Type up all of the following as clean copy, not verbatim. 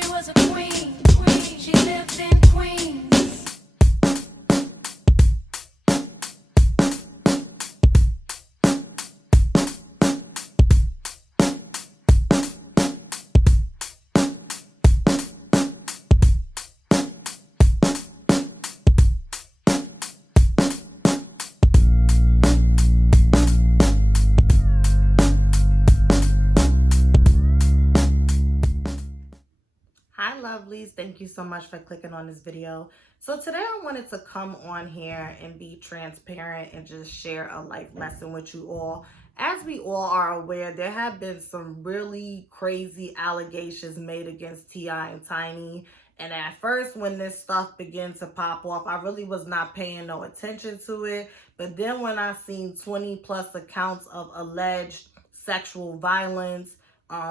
She was a queen. She lived in Queens. Hi lovelies, thank you so much for clicking on this video. So today I wanted to come on here and be transparent and just share a life lesson with you all. As we all are aware, there have been some really crazy allegations made against T.I. and Tiny. And at first when this stuff began to pop off, I really was not paying no attention to it. But then when I seen 20 plus accounts of alleged sexual violence,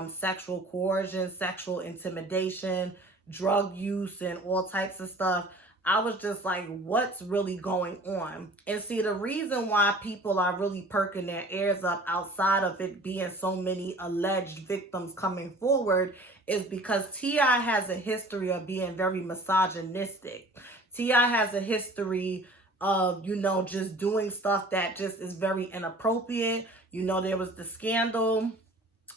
sexual coercion, sexual intimidation, drug use, and all types of stuff, I was just like, what's really going on? And see, the reason why people are really perking their ears up outside of it being so many alleged victims coming forward is because T.I. has a history of being very misogynistic. T.I. has a history of, just doing stuff that just is very inappropriate. There was the scandal,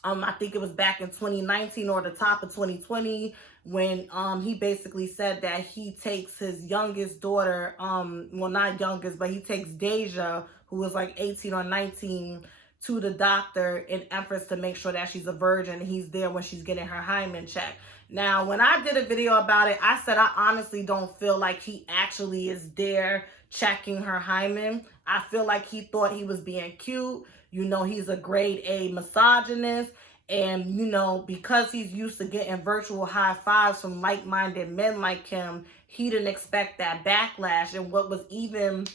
I think it was back in 2019 or the top of 2020 when he basically said that he takes his youngest daughter, well, not youngest, but he takes Deja, who was like 18 or 19, to the doctor in efforts to make sure that she's a virgin. He's there when she's getting her hymen checked. Now, when I did a video about it, I said I honestly don't feel like he actually is there checking her hymen. I feel like he thought he was being cute. He's a grade A misogynist. And, because he's used to getting virtual high fives from like-minded men like him, he didn't expect that backlash. And what was even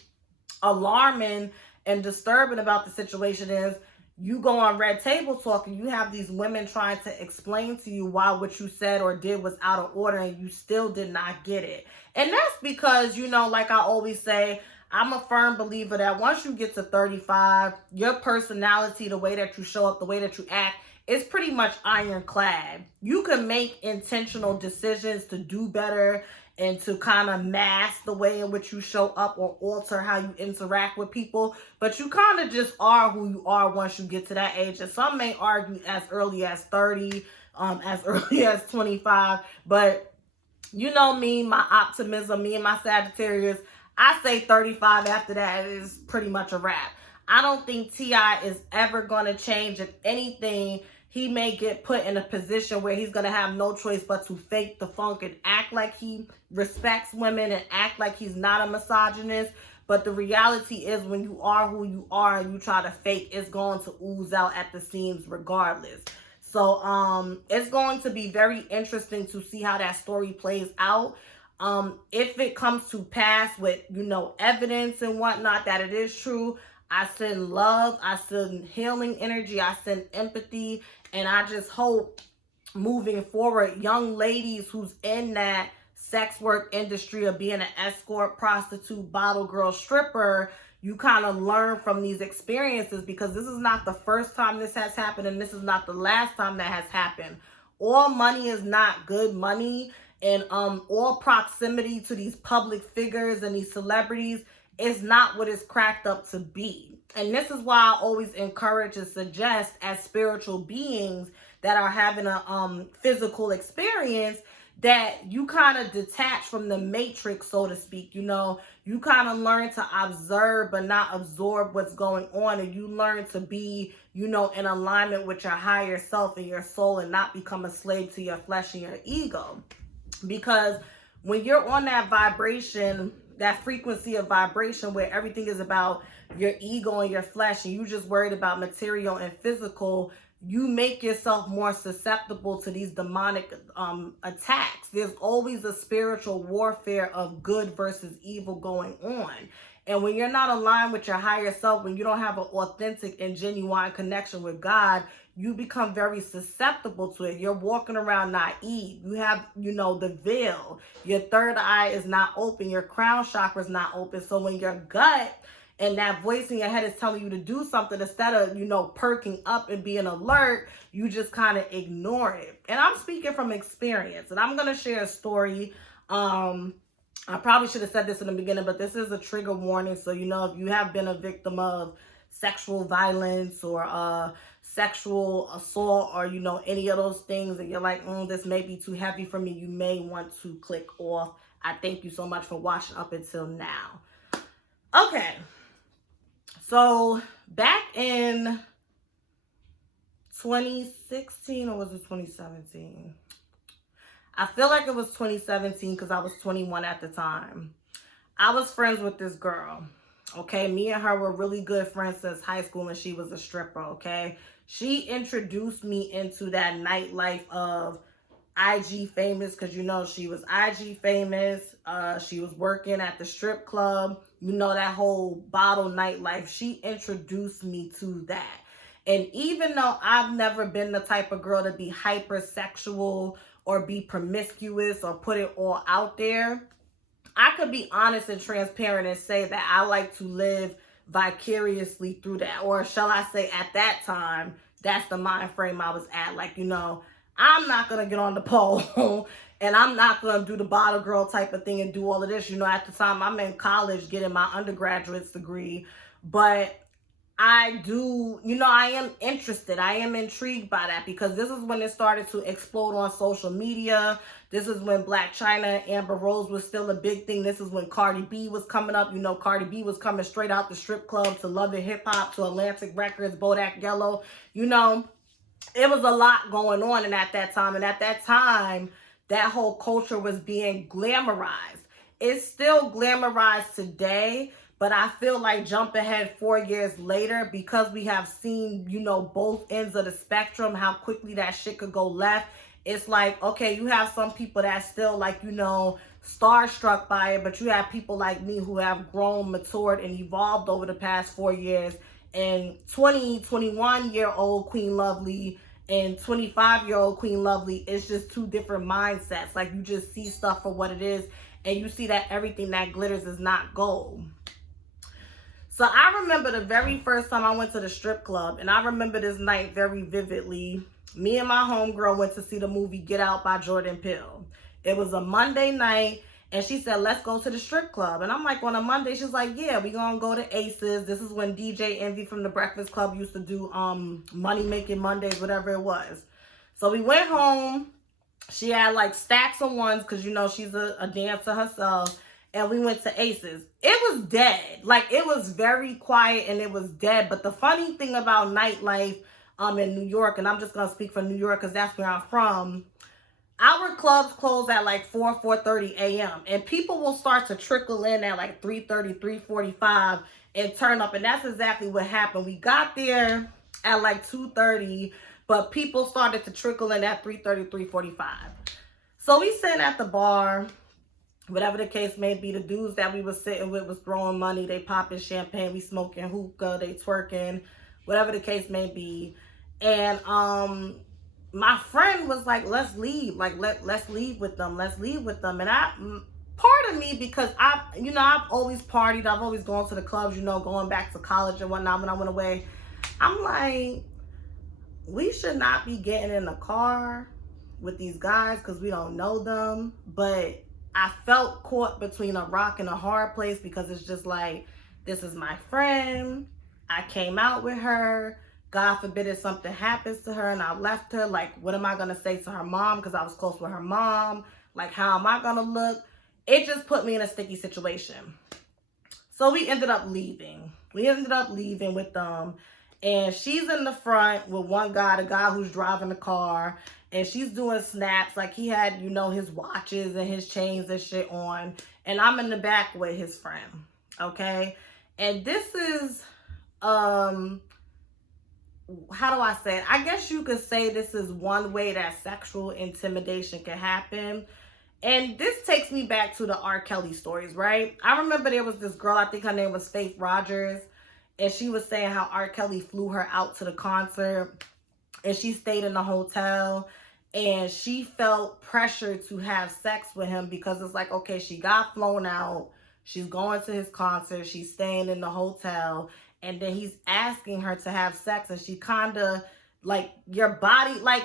alarming and disturbing about the situation is you go on Red Table Talk and you have these women trying to explain to you why what you said or did was out of order and you still did not get it. And that's because, like I always say, I'm a firm believer that once you get to 35, your personality, the way that you show up, the way that you act, is pretty much ironclad. You can make intentional decisions to do better and to kind of mask the way in which you show up or alter how you interact with people. But you kind of just are who you are once you get to that age. And some may argue as early as 30, as early as 25. But you know me, my optimism, me and my Sagittarius, I say 35 after that is pretty much a wrap. I don't think T.I. is ever going to change. If anything, he may get put in a position where he's going to have no choice but to fake the funk and act like he respects women and act like he's not a misogynist. But the reality is when you are who you are and you try to fake, it's going to ooze out at the seams regardless. So it's going to be very interesting to see how that story plays out. If it comes to pass with, evidence and whatnot that it is true, I send love, I send healing energy, I send empathy, and I just hope moving forward, young ladies who's in that sex work industry of being an escort, prostitute, bottle girl, stripper, you kind of learn from these experiences because this is not the first time this has happened and this is not the last time that has happened. All money is not good money, and all proximity to these public figures and these celebrities is not what it's cracked up to be. And this is why I always encourage and suggest as spiritual beings that are having a physical experience that you kind of detach from the matrix, so to speak. You kind of learn to observe but not absorb what's going on, and you learn to be, in alignment with your higher self and your soul and not become a slave to your flesh and your ego. Because when you're on that vibration, that frequency of vibration where everything is about your ego and your flesh and you just worried about material and physical, you make yourself more susceptible to these demonic attacks. There's always a spiritual warfare of good versus evil going on. And when you're not aligned with your higher self, when you don't have an authentic and genuine connection with God, you become very susceptible to it. You're walking around naive. You have, the veil. Your third eye is not open. Your crown chakra is not open. So when your gut and that voice in your head is telling you to do something, instead of, you know, perking up and being alert, you just kind of ignore it. And I'm speaking from experience, and I'm going to share a story. I probably should have said this in the beginning, but this is a trigger warning. So, you know, if you have been a victim of sexual violence or sexual assault, or, you know, any of those things, and you're like, this may be too heavy for me, you may want to click off. I thank you so much for watching up until now. Okay. So back in 2016, or was it 2017? I feel like it was 2017 because I was 21 at the time. I was friends with this girl. Okay, me and her were really good friends since high school, and she was a stripper. Okay, she introduced me into that nightlife of IG famous, because, you know, she was IG famous. She was working at the strip club, you know, that whole bottle nightlife. She introduced me to that. And even though I've never been the type of girl to be hypersexual or be promiscuous or put it all out there, I could be honest and transparent and say that I like to live vicariously through that. Or shall I say, at that time, that's the mind frame I was at. Like, you know, I'm not going to get on the pole and I'm not going to do the bottle girl type of thing and do all of this. You know, at the time, I'm in college getting my undergraduate's degree. But I do, you know, I am interested. I am intrigued by that, because this is when it started to explode on social media. This is when Black China, Amber Rose was still a big thing. This is when Cardi B was coming up. You know, Cardi B was coming straight out the strip club to Love and Hip Hop, to Atlantic Records, Bodak Yellow. You know, it was a lot going on. And at that time, that whole culture was being glamorized. It's still glamorized today, but I feel like jump ahead 4 years later, because we have seen, you know, both ends of the spectrum, how quickly that shit could go left. It's like, okay, you have some people that still, like, you know, starstruck by it, but you have people like me who have grown, matured, and evolved over the past 4 years. And 21-year-old Queen Lovelee and 25-year-old Queen Lovelee, it's just two different mindsets. Like, you just see stuff for what it is, and you see that everything that glitters is not gold. So I remember the very first time I went to the strip club, and I remember this night very vividly. Me and my homegirl went to see the movie Get Out by Jordan Peele. It was a Monday night, and she said, let's go to the strip club. And I'm like, on a Monday? She's like, yeah, we gonna go to Aces. This is when DJ Envy from the Breakfast Club used to do Money Making Mondays, whatever it was. So we went home. She had like stacks of ones, because, you know, she's a dancer herself. And we went to Aces. It was dead. Like, it was very quiet and it was dead. But the funny thing about nightlife in New York, and I'm just going to speak for New York because that's where I'm from, our clubs close at like 4:30 a.m. And people will start to trickle in at like 3:30, 3:45 and turn up. And that's exactly what happened. We got there at like 2:30, but people started to trickle in at 3:30, 3:45. So we sitting at the bar. Whatever the case may be, the dudes that we were sitting with was throwing money. They popping champagne. We smoking hookah. They twerking. Whatever the case may be. And my friend was like, let's leave. Like, let's leave with them. Let's leave with them. And part of me, because I've always partied. I've always gone to the clubs, you know, going back to college and whatnot when I went away. I'm like, we should not be getting in the car with these guys because we don't know them. But I felt caught between a rock and a hard place, because it's just like, this is my friend. I came out with her. God forbid if something happens to her and I left her. Like, what am I going to say to her mom? Because I was close with her mom. Like, how am I going to look? It just put me in a sticky situation. So we ended up leaving. We ended up leaving with them. And she's in the front with one guy, the guy who's driving the car. And she's doing snaps. Like, he had, you know, his watches and his chains and shit on. And I'm in the back with his friend. Okay? And this is, how do I say it? I guess you could say this is one way that sexual intimidation can happen. And this takes me back to the R. Kelly stories, right? I remember there was this girl, I think her name was Faith Rogers. And she was saying how R. Kelly flew her out to the concert. And she stayed in the hotel, and she felt pressure to have sex with him, because it's like, okay, she got flown out. She's going to his concert. She's staying in the hotel. And then he's asking her to have sex. And she kind of, like, your body, like,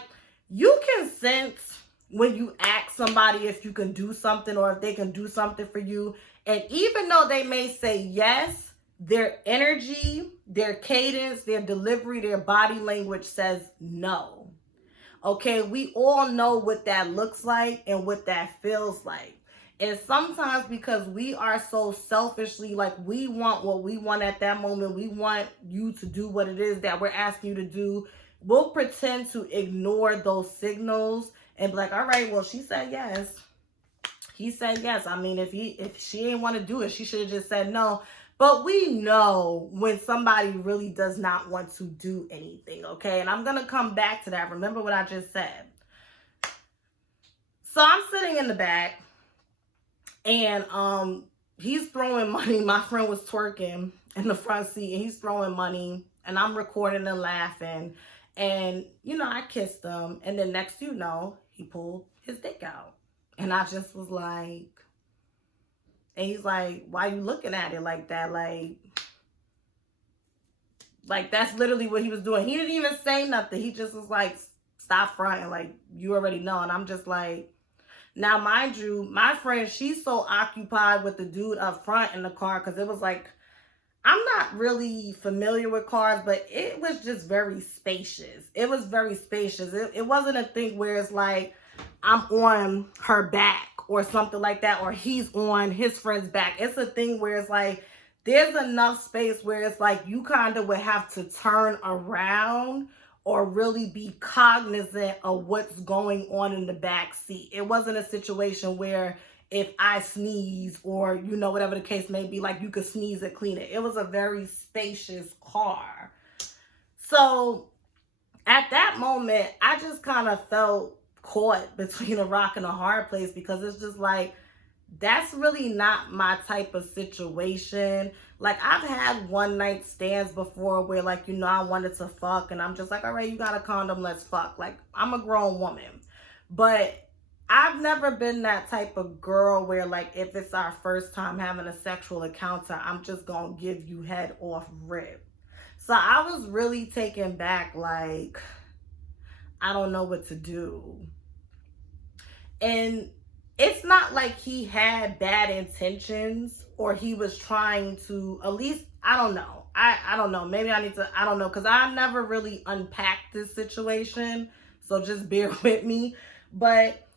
you can sense when you ask somebody if you can do something or if they can do something for you. And even though they may say yes, their energy, their cadence, their delivery, their body language says no. Okay, we all know what that looks like and what that feels like. And sometimes because we are so selfishly, like, we want what we want at that moment, we want you to do what it is that we're asking you to do, we'll pretend to ignore those signals and be like, all right, well, she said yes. He said yes. I mean, if she didn't want to do it, she should have just said no. But we know when somebody really does not want to do anything, okay? And I'm going to come back to that. Remember what I just said. So I'm sitting in the back, and he's throwing money. My friend was twerking in the front seat, and he's throwing money, and I'm recording and laughing. And, you know, I kissed him, and then next you know, he pulled his dick out. And I just was like, and he's like, why you looking at it like that? Like that's literally what he was doing. He didn't even say nothing. He just was like, stop fronting, like, you already know. And I'm just like, now mind you, my friend, she's so occupied with the dude up front in the car, because it was like, I'm not really familiar with cars, but it was just very spacious. It was very spacious. It wasn't a thing where it's like, I'm on her back or something like that, or he's on his friend's back. It's a thing where it's like, there's enough space where it's like, you kind of would have to turn around or really be cognizant of what's going on in the back seat. It wasn't a situation where if I sneeze or, you know, whatever the case may be, like, you could sneeze and clean it. It was a very spacious car. So at that moment, I just kind of felt caught between a rock and a hard place, because it's just like, that's really not my type of situation. Like, I've had one night stands before where, like, you know, I wanted to fuck and I'm just like, all right, you got a condom, let's fuck. Like, I'm a grown woman. But I've never been that type of girl where, like, if it's our first time having a sexual encounter, I'm just gonna give you head off rip. So I was really taken back, like, I don't know what to do. And it's not like he had bad intentions or he was trying to, at least, I don't know. I don't know. Maybe I need to, I don't know, because I never really unpacked this situation. So just bear with me. But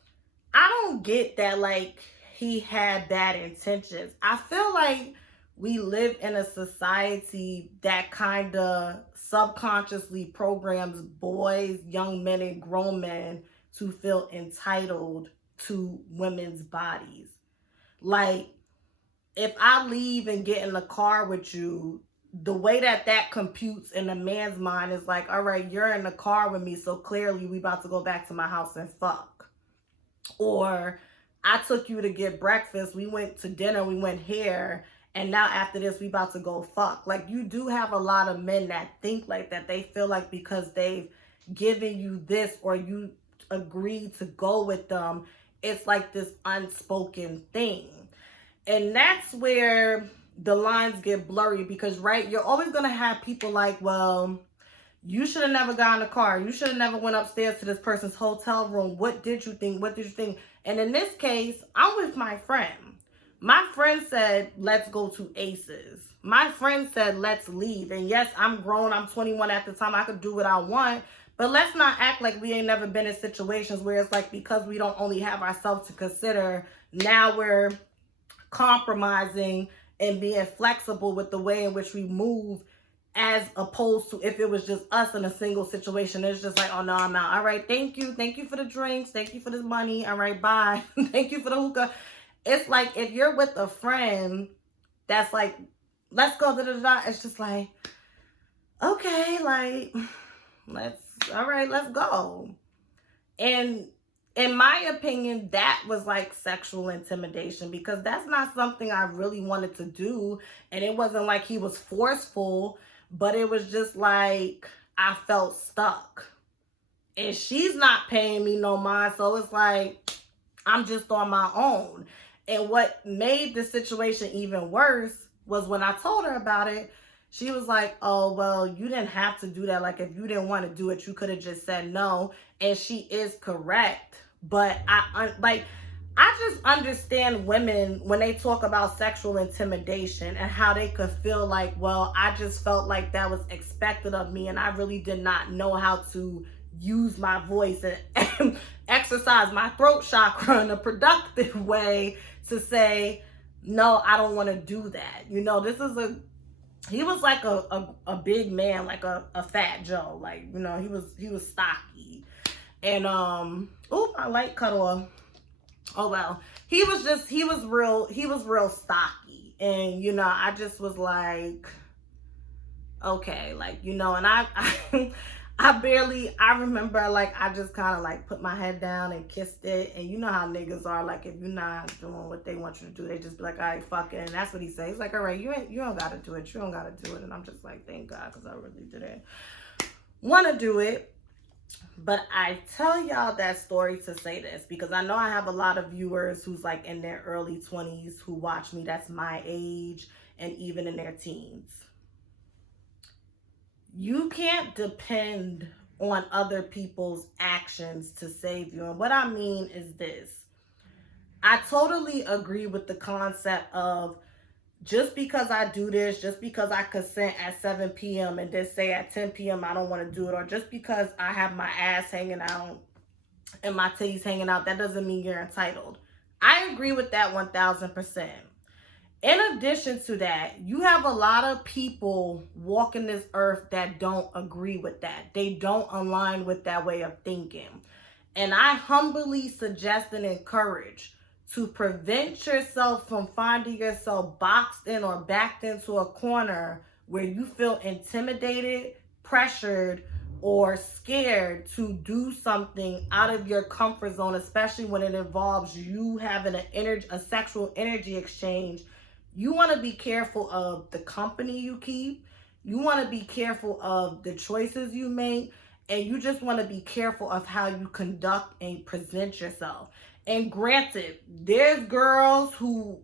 I don't get that, like, he had bad intentions. I feel like we live in a society that kind of subconsciously programs boys, young men, and grown men to feel entitled to women's bodies. Like, if I leave and get in the car with you, the way that computes in a man's mind is like, all right, you're in the car with me, so clearly we about to go back to my house and fuck. Or I took you to get breakfast, we went to dinner, we went here, and now after this we about to go fuck. Like, you do have a lot of men that think like that. They feel like because they've given you this or you agreed to go with them, it's like this unspoken thing. And that's where the lines get blurry, because, right, you're always going to have people like, well, you should have never got in the car. You should have never went upstairs to this person's hotel room. What did you think? What did you think? And in this case, I'm with my friend. My friend said, let's go to Aces. My friend said, let's leave. And yes, I'm grown. I'm 21 at the time. I could do what I want. But let's not act like we ain't never been in situations where it's like, because we don't only have ourselves to consider, now we're compromising and being flexible with the way in which we move, as opposed to if it was just us in a single situation. It's just like, oh no, I'm out. All right, thank you for the drinks, thank you for this money, all right, bye. Thank you for the hookah. It's like, if you're with a friend that's like, let's go, it's just like, okay, like, let's go. And in my opinion, that was like sexual intimidation, because that's not something I really wanted to do. And it wasn't like he was forceful, but it was just like, I felt stuck. And she's not paying me no mind, so it's like, I'm just on my own. And what made the situation even worse was when I told her about it, she was like, oh, well, you didn't have to do that. Like, if you didn't want to do it, you could have just said no. And she is correct. But I just understand women when they talk about sexual intimidation and how they could feel like, well, I just felt like that was expected of me and I really did not know how to use my voice and exercise my throat chakra in a productive way to say, no, I don't want to do that. You know, he was like a big man, like a fat Joe. Like, you know, he was stocky. And my light cut off. Oh well. He was real stocky. And you know, I just was like, okay, like, you know, and I remember, like, I just kind of like put my head down and kissed it. And you know how niggas are, like, if you're not doing what they want you to do, they just be like, all right, fuck it. And that's what he says. He's like, all right, you don't gotta do it. You don't gotta do it. And I'm just like, thank God, because I really didn't want to do it. But I tell y'all that story to say this, because I know I have a lot of viewers who's like in their early 20s who watch me, that's my age, and even in their teens. You can't depend on other people's actions to save you. And what I mean is this. I totally agree with the concept of just because I do this, just because I consent at 7 p.m. and then say at 10 p.m. I don't want to do it, or just because I have my ass hanging out and my titties hanging out, that doesn't mean you're entitled. I agree with that 1000%. In addition to that, you have a lot of people walking this earth that don't agree with that. They don't align with that way of thinking. And I humbly suggest and encourage to prevent yourself from finding yourself boxed in or backed into a corner where you feel intimidated, pressured, or scared to do something out of your comfort zone, especially when it involves you having a sexual energy exchange. You want to be careful of the company you keep. You want to be careful of the choices you make. And you just want to be careful of how you conduct and present yourself. And granted, there's girls who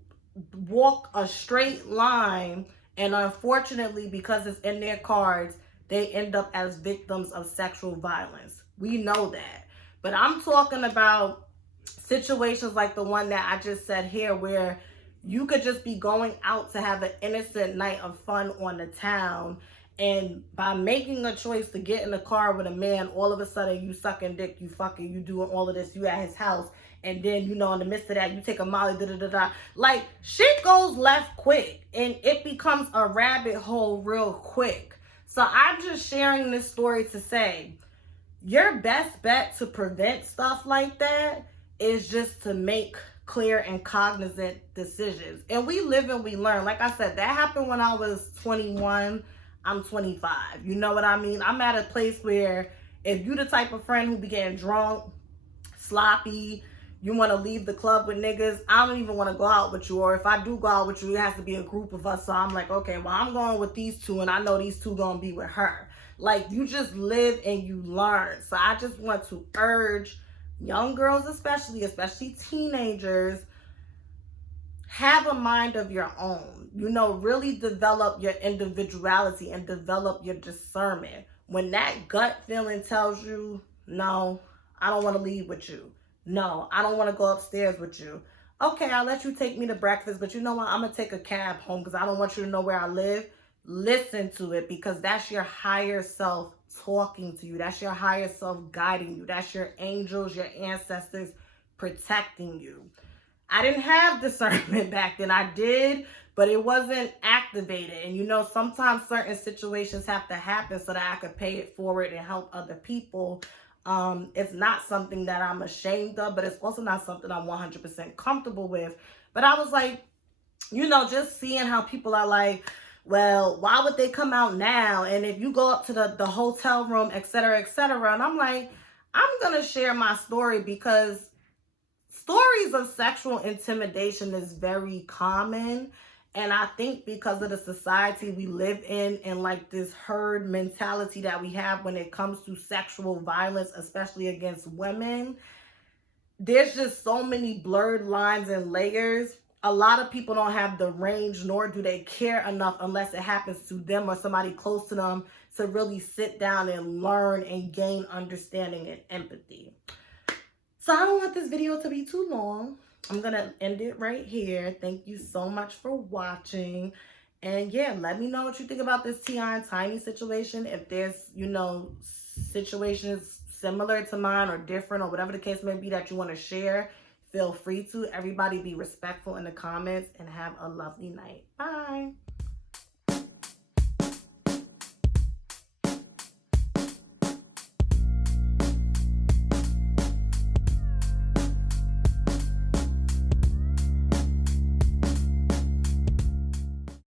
walk a straight line, and unfortunately, because it's in their cards, they end up as victims of sexual violence. We know that. But I'm talking about situations like the one that I just said here, where you could just be going out to have an innocent night of fun on the town, and by making a choice to get in the car with a man, all of a sudden you sucking dick, you fucking, you doing all of this, you at his house, and then, you know, in the midst of that, you take a molly, da-da-da-da. Like, shit goes left quick, and it becomes a rabbit hole real quick. So I'm just sharing this story to say, your best bet to prevent stuff like that is just to make clear and cognizant decisions. And we live and we learn. Like I said, that happened when I was 21. I'm 25. You know what I mean? I'm at a place where if you the type of friend who be getting drunk, sloppy, you want to leave the club with niggas, I don't even want to go out with you. Or if I do go out with you, it has to be a group of us. So I'm like, okay, well, I'm going with these two, and I know these two gonna be with her. Like, you just live and you learn. So I just want to urge young girls, especially teenagers, have a mind of your own. You know, really develop your individuality and develop your discernment. When that gut feeling tells you, no, I don't want to leave with you. No, I don't want to go upstairs with you. Okay, I'll let you take me to breakfast, but you know what? I'm going to take a cab home because I don't want you to know where I live. Listen to it, because that's your higher self talking to you. That's your higher self guiding you. That's your angels, your ancestors protecting you. I didn't have discernment back then. I did, but it wasn't activated. And you know, sometimes certain situations have to happen so that I could pay it forward and help other people. It's not something that I'm ashamed of, but it's also not something I'm 100% comfortable with. But I was like, you know, just seeing how people are like, well, why would they come out now? And if you go up to the hotel room, et cetera, et cetera. And I'm like, I'm going to share my story because stories of sexual intimidation is very common. And I think because of the society we live in and like this herd mentality that we have when it comes to sexual violence, especially against women, there's just so many blurred lines and layers. A lot of people don't have the range, nor do they care enough unless it happens to them or somebody close to them to really sit down and learn and gain understanding and empathy. So I don't want this video to be too long. I'm going to end it right here. Thank you so much for watching. And yeah, let me know what you think about this T.I. and Tiny situation. If there's, you know, situations similar to mine or different or whatever the case may be that you want to share, feel free to. Everybody be respectful in the comments and have a lovely night. Bye.